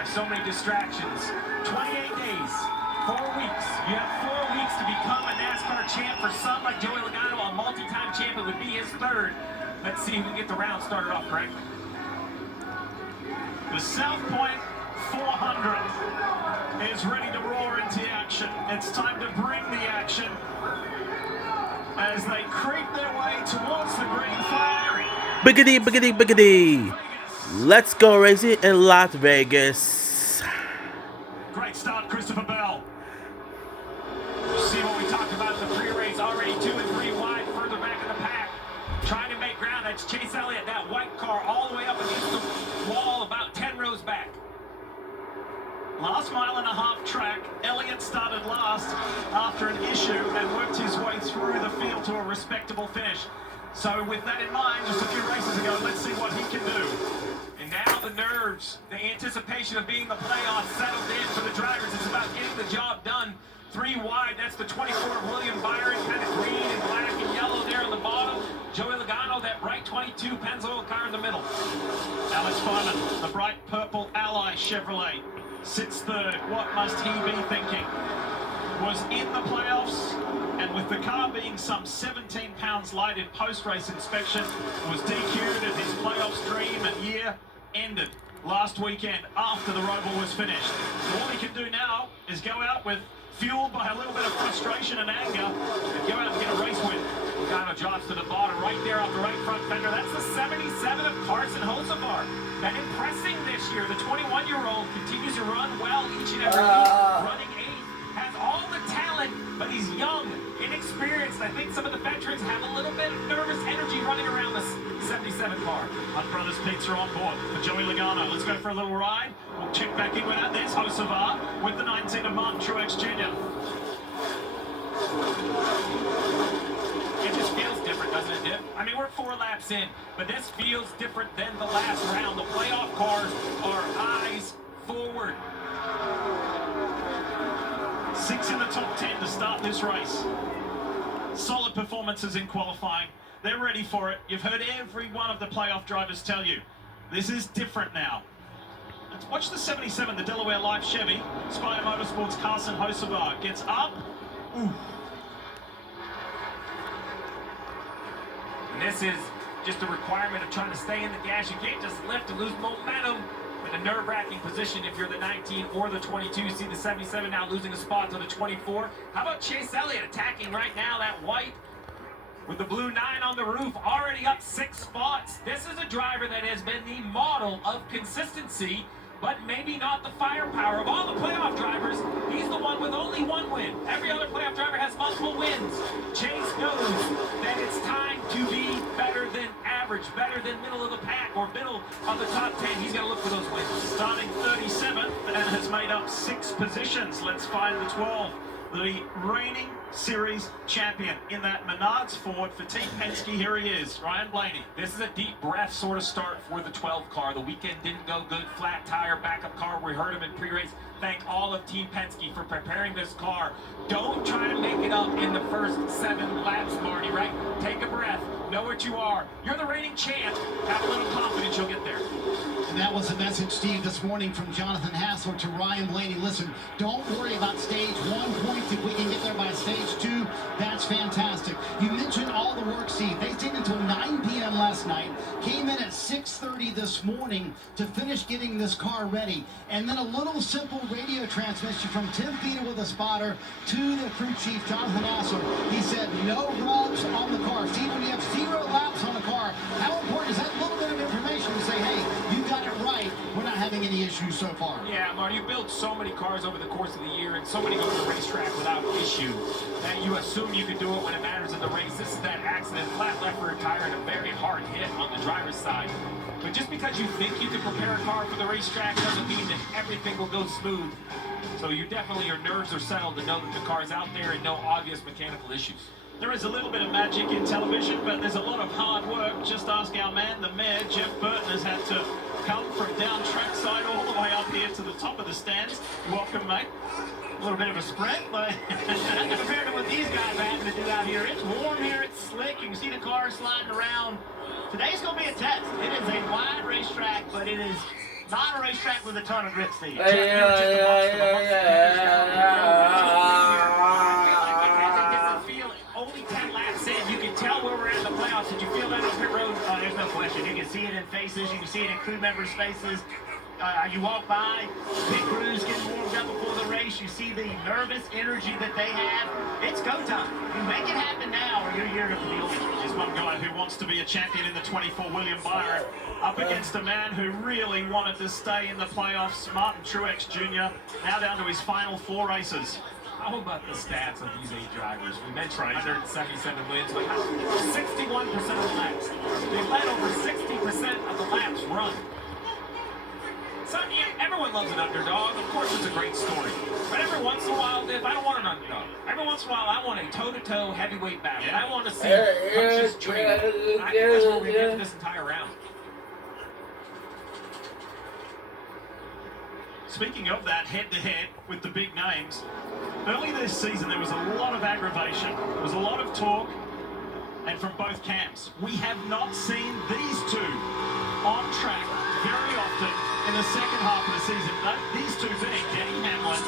have so many distractions. 28 days, 4 weeks. You have 4 weeks to become a NASCAR champ. For some, like Joey Logano, a multi-time champ, it would be his third. Let's see if we can get the round started off correctly. The South Point 400 is ready to roar into action. It's time to bring the action as they creep their way towards the green flag. Biggity, biggity, biggity. Let's go racing in Las Vegas. Great start, Christopher Bell. See what we talked about in the pre-race. Already 2 and 3 wide, further back in the pack. Trying to make ground. That's Chase Elliott, that white car, all the way up against the wall, about 10 rows back. Last mile and a half track, Elliott started last after an issue and worked his way through the field to a respectable finish. So with that in mind, just a few races ago, let's see what he can do. And now the nerves, the anticipation of being the playoff settled in for the drivers. It's about getting the job done. 3 wide, that's the 24 of William Byron, kind of green and black and yellow there on the bottom. Joey Logano, that bright 22 Pennzoil car in the middle. Alex Fineman, the bright purple Ally Chevrolet, sits third. What must he be thinking? Was in the playoffs, and with the car being some 17 pounds light in post-race inspection, was DQ'd as his playoffs dream and year ended last weekend after the Roval was finished. So all he can do now is go out with, fueled by a little bit of frustration and anger, and go out and get a race win. Logano drops to the bottom right there off the right front fender. That's the 77 of Carson Hocevar. That impressing this year. The 21-year-old continues to run well each and every week. Running 8th, has all the talent, but he's young, inexperienced. I think some of the veterans have a little bit of nervous energy running around the 77 car. Hunt Brothers Pizza on board for Joey Logano. Let's go for a little ride. We'll check back in with that. There's Hocevar with the 19 of Martin Truex Jr. It just feels different, doesn't it, Dip? I mean, we're 4 laps in, but this feels different than the last round. The playoff cars are eyes forward. 6 in the top 10 to start this race. Solid performances in qualifying. They're ready for it. You've heard every one of the playoff drivers tell you, this is different now. Let's watch the 77, the Delaware Life Chevy. Spider Motorsports' Carson Hocevar gets up. Ooh. And this is just a requirement of trying to stay in the gas. You can't just lift and lose momentum in a nerve-wracking position if you're the 19 or the 22. You see the 77 now losing a spot to the 24. How about Chase Elliott attacking right now, that white with the blue 9 on the roof, already up 6 spots. This is a driver that has been the model of consistency, but maybe not the firepower. Of all the playoff drivers, he's the one with only 1 win. Every other playoff driver has multiple wins. Chase knows that it's time to be better than average, better than middle of the pack or middle of the top 10. He's got to look for those wins. Starting 37th and has made up 6 positions. Let's find the 12. The reigning series champion in that Menards Ford for Team Penske. Here he is, Ryan Blaney. This is a deep breath sort of start for the 12 car. The weekend didn't go good. Flat tire, backup car. We heard him in pre-race. Thank all of Team Penske for preparing this car. Don't try to make it up in the first 7 laps, Marty, right? Take a breath. Know what you are. You're the reigning champ. Have a little confidence you'll get there. And that was the message, Steve, this morning from Jonathan Hassler to Ryan Blaney. Listen, don't worry about stage 1 points. If we can get there by stage 2, that's fantastic. You mentioned all the work, Steve. They stayed until 9 p.m. last night, came in at 6:30 this morning to finish getting this car ready. And then a little simple radio transmission from Tim Peter with a spotter to the crew chief, Jonathan Hassler. He said, no rubs on the car. Steve, when you have 0 laps on the car, how important is that little bit of information to say, hey, you got it right, we're not having any issues so far? Yeah, Marty, you build so many cars over the course of the year, and so many go to the racetrack without issue, that you assume you can do it when it matters in the race. This is that accident, flat left rear tire, and a very hard hit on the driver's side. But just because you think you can prepare a car for the racetrack doesn't mean that everything will go smooth. So you definitely, your nerves are settled to know that the car's out there and no obvious mechanical issues. There is a little bit of magic in television, but there's a lot of hard work. Just ask our man, the mayor, Jeff Burton, has had to come from down trackside all the way up here to the top of the stands. Welcome, mate. A little bit of a sprint, but compared to what these guys are having to do out here, it's warm here, it's slick, you can see the cars sliding around. Today's going to be a test. It is a wide racetrack, but it is Not a racetrack with a ton of grit, Steve. Only 10 laps in, you can tell where we're at in the playoffs. Did you feel that on pit road? There's no question. You can see it in faces. You can see it in crew members' faces. You walk by, pit crews getting warmed up before the race. You see the nervous energy that they have. It's go time. You make it happen now, or you're going to be over. Here's one guy who wants to be a champion in the 24, William Byron, up against a man who really wanted to stay in the playoffs, Martin Truex Jr., now down to his final 4 races. How about the stats of these 8 drivers? We mentioned 177 wins, but 61% of the laps. They led over 60% of the laps run. So, yeah, everyone loves an underdog. Of course, it's a great story. But every once in a while, Viv, I don't want an underdog. Every once in a while, I want a toe-to-toe heavyweight battle. Yeah. I want to see punches trading. I think that's what we did for this entire round. Speaking of that head-to-head with the big names, early this season there was a lot of aggravation, there was a lot of talk, and from both camps. We have not seen these two on track very often in the second half of the season. These two being Denny Hamlin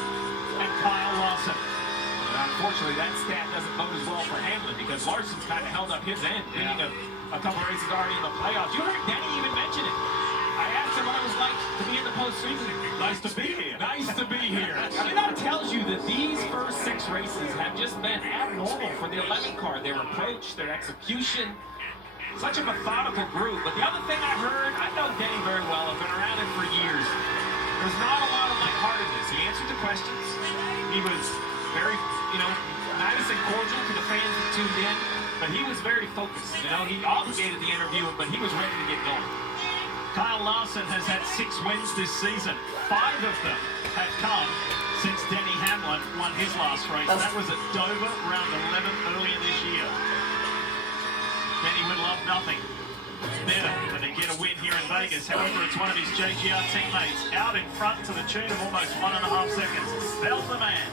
and Kyle Larson. And unfortunately, that stat doesn't bode as well for Hamlin because Larson's kind of held up his end, winning a couple races already in the playoffs. You heard Denny even mention it. I asked him what it was like to be in the postseason. Nice to be here. Nice to be here. I mean, that tells you that these first 6 races have just been abnormal for the 11 car. Their approach, their execution, such a methodical group. But the other thing I heard, I know Denny very well. I've been around him for years. There's not a lot of lightheartedness. He answered the questions. He was very, nice and cordial to the fans that tuned in. But he was very focused. He obligated the interview, but he was ready to get going. Kyle Larson has had 6 wins this season. 5 of them have come since Denny Hamlin won his last race. That was at Dover, round 11 earlier this year. Denny would love nothing better than to get a win here in Vegas. However, it's one of his JGR teammates out in front to the tune of almost 1.5 seconds. Spell the man.